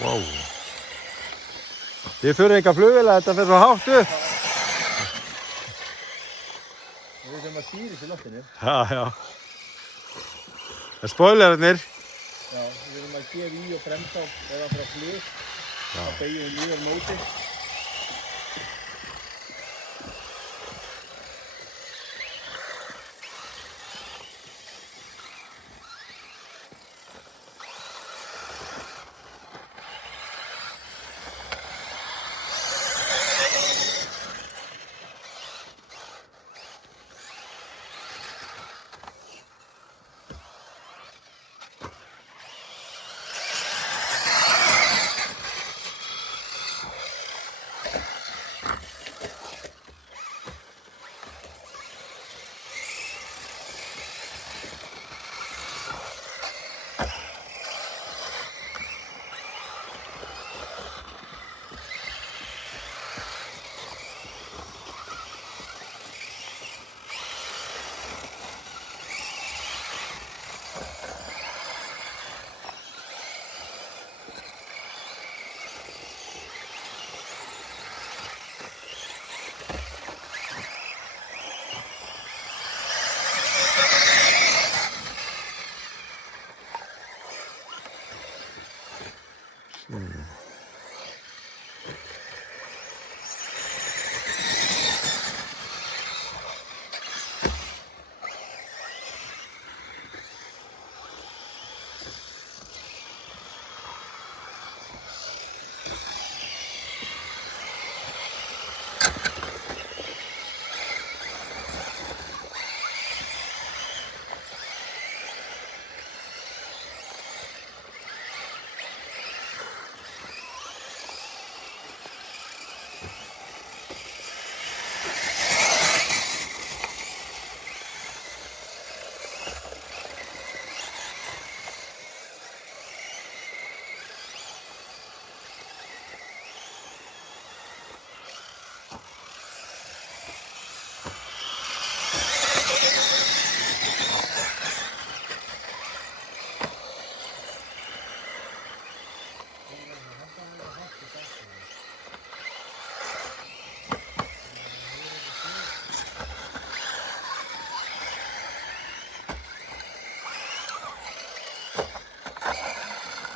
Wow. Þið þurfið enga flugvél að þetta fer svo hátt upp. Við þurfum að stýra þessu loftinu. Já, já. Það er spoilerarnir. Já, við þurfum að gefa í og bremsa eða frá flug. Það beigir við líður móti.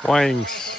Wings.